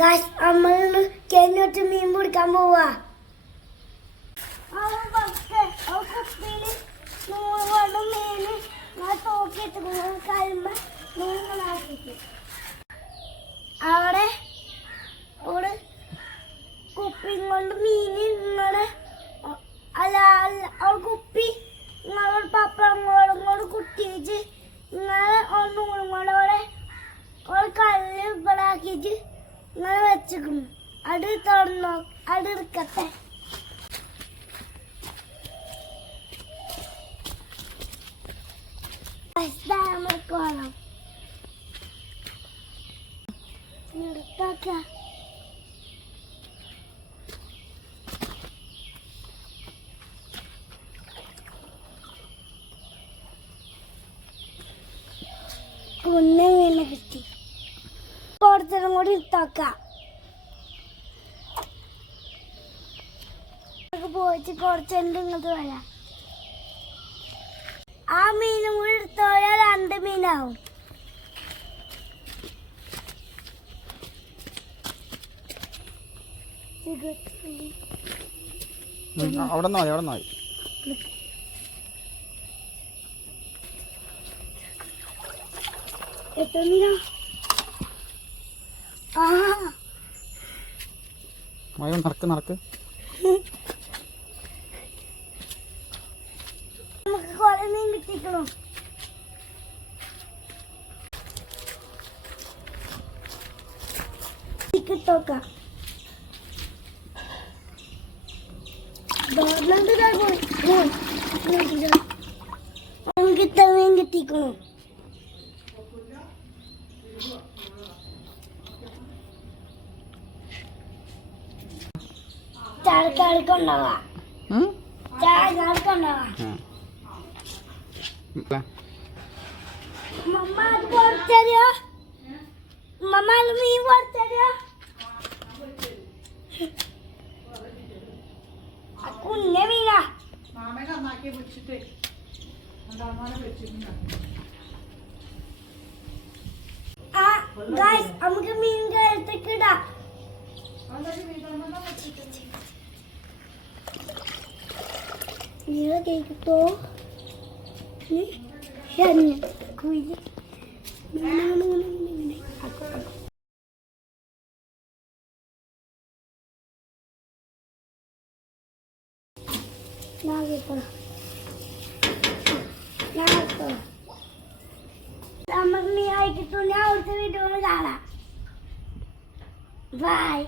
Guys നമ്മൾ കേനോട്ട് മീൻ പിടിക്കാൻ പോവാ. അവിടെ ഒരു കുപ്പിയും കൊണ്ട് മീന് നിങ്ങളുടെ അല്ല കുപ്പി നിങ്ങളോട് പപ്പടങ്ങളും കൊണ്ട് കുത്തിച്ച് നിങ്ങളെ ഒന്നും കൂടെ അവിടെ ഒരു കല്ല് ഇവിടെ ആക്കിയിട്ട് നിങ്ങൾ വെച്ചിരിക്കുന്നു. അത് തുറന്നോ, അത് എടുക്കട്ടെ. നമ്മൾക്ക് വേണം എടുത്താക്ക. കുഞ്ഞ മീനെ കിട്ടി. കുറച്ചതും കൂടി ഇട്ടാക്കാം. പോയിട്ട് കുറച്ചുണ്ട് ഇങ്ങോട്ട് വരാം. ആ മീനും കൂടി എടുത്തോളാൽ 2 മീനാവും. അവിടെ മതി. എത്ര മീനാ? നടക്ക് നമുക്ക് കുറെ മീൻ കിട്ടിക്കണോ? കിട്ടോക്കാം. നമുക്ക് ഇത്ര മീൻ കിട്ടിക്കണോ? ചാടക്കാടുക്കൊണ്ടാവാ. മമ്മ അത് പൊറത്തരോ? മമ്മ അത് മീൻ പൊറത്തരോ? കുഞ്ഞ മീനാ. നമുക്ക് മീൻ കഴുത്തേക്ക് ഇടാം. നീള കേട്ടോ കുയില് നമുക്ക് നീ ആയിക്കിട്ടു. ഞാൻ അവിടുത്തെ വീഡിയോ കാണാം. ബൈ.